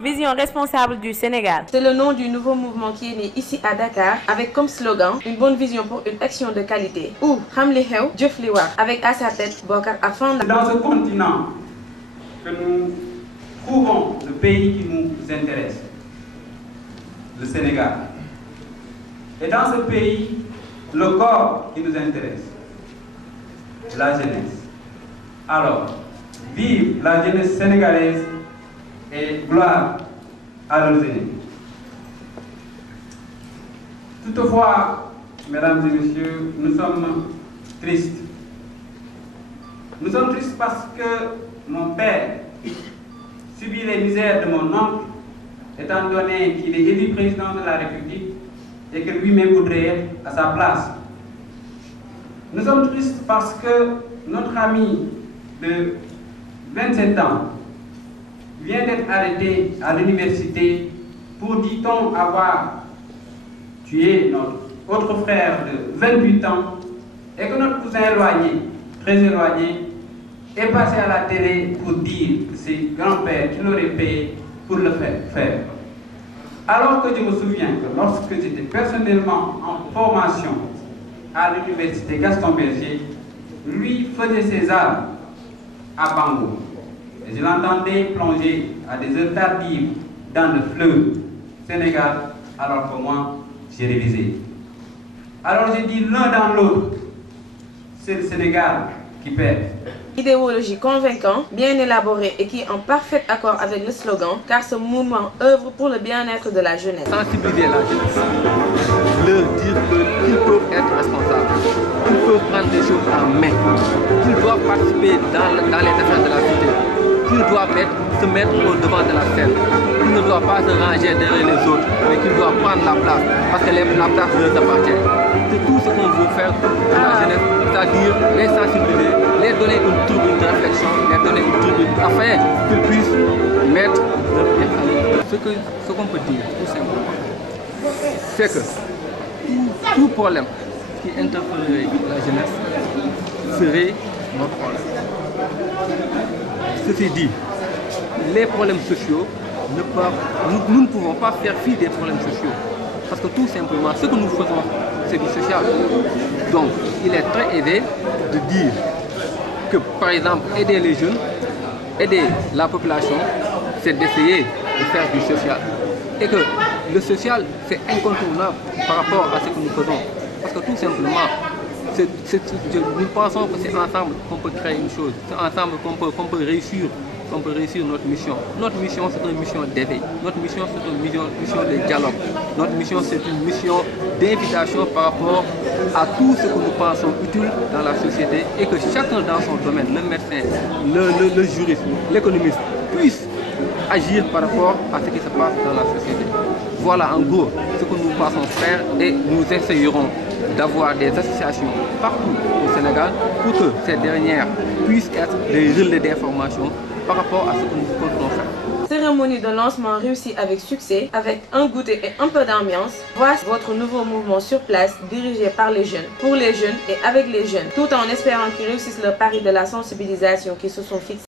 Vision responsable du Sénégal. C'est le nom du nouveau mouvement qui est né ici à Dakar avec comme slogan une bonne vision pour une action de qualité. Ou Hamli Heu, Diouf li war, avec à sa tête Bokar Afan. C'est dans ce continent que nous trouvons le pays qui nous intéresse, le Sénégal. Et dans ce pays, le corps qui nous intéresse, la jeunesse. Alors, vive la jeunesse sénégalaise et gloire à leurs aînés. Toutefois, mesdames et messieurs, nous sommes tristes. Nous sommes tristes parce que mon père subit les misères de mon oncle, étant donné qu'il est élu président de la République et que lui-même voudrait être à sa place. Nous sommes tristes parce que notre ami de 27 ans vient d'être arrêté à l'université pour, dit-on, avoir tué notre autre frère de 28 ans et que notre cousin éloigné, très éloigné, est passé à la télé pour dire que c'est grand-père qui l'aurait payé pour le faire. Alors que je me souviens que lorsque j'étais personnellement en formation à l'université Gaston Berger, lui faisait ses armes à Bango. Et je l'entendais plonger à des heures tardives dans le fleuve Sénégal, alors que moi, j'ai révisé. Alors j'ai dit l'un dans l'autre, c'est le Sénégal qui perd. Idéologie convaincante, bien élaborée et qui est en parfait accord avec le slogan, car ce mouvement œuvre pour le bien-être de la jeunesse. Sensibiliser la jeunesse, leur dire qu'ils peuvent être responsables, qu'ils peuvent prendre des choses en main, qu'ils doivent participer dans les affaires de la cité, qu'ils doivent se mettre au devant de la scène, qu'ils ne doivent pas se ranger derrière les autres, mais qu'ils doivent prendre la place, parce que la place leur appartient. C'est tout ce qu'on veut faire pour la jeunesse, c'est-à-dire les sensibiliser, les donner une tribune de réflexion, les donner une tribune afin qu'ils puissent mettre leur pied à l'épreuve. Ce qu'on peut dire, tout simplement, c'est que tout problème qui interpellerait la jeunesse serait notre problème. Ceci dit, les problèmes sociaux, nous ne pouvons pas faire fi des problèmes sociaux. Parce que tout simplement, ce que nous faisons, c'est du social. Donc, il est très aidé de dire que, par exemple, aider les jeunes, aider la population, c'est d'essayer de faire du social. Et que le social, c'est incontournable par rapport à ce que nous faisons. Parce que tout simplement, nous pensons que c'est ensemble qu'on peut créer une chose. C'est ensemble qu'on peut réussir notre mission. Notre mission, c'est une mission d'éveil. Notre mission, c'est une mission de dialogue. Notre mission, c'est une mission d'invitation par rapport à tout ce que nous pensons utile dans la société et que chacun dans son domaine, le médecin, le juriste, l'économiste, puisse agir par rapport à ce qui se passe dans la société. Voilà en gros ce que nous pensons faire et nous essayerons d'avoir des associations partout au Sénégal pour que ces dernières puissent être des relais d'information par rapport à ce que nous comptons faire. Cérémonie de lancement réussie avec succès, avec un goûter et un peu d'ambiance. Voici votre nouveau mouvement sur place, dirigé par les jeunes, pour les jeunes et avec les jeunes, tout en espérant qu'ils réussissent leur pari de la sensibilisation qui se sont fixés.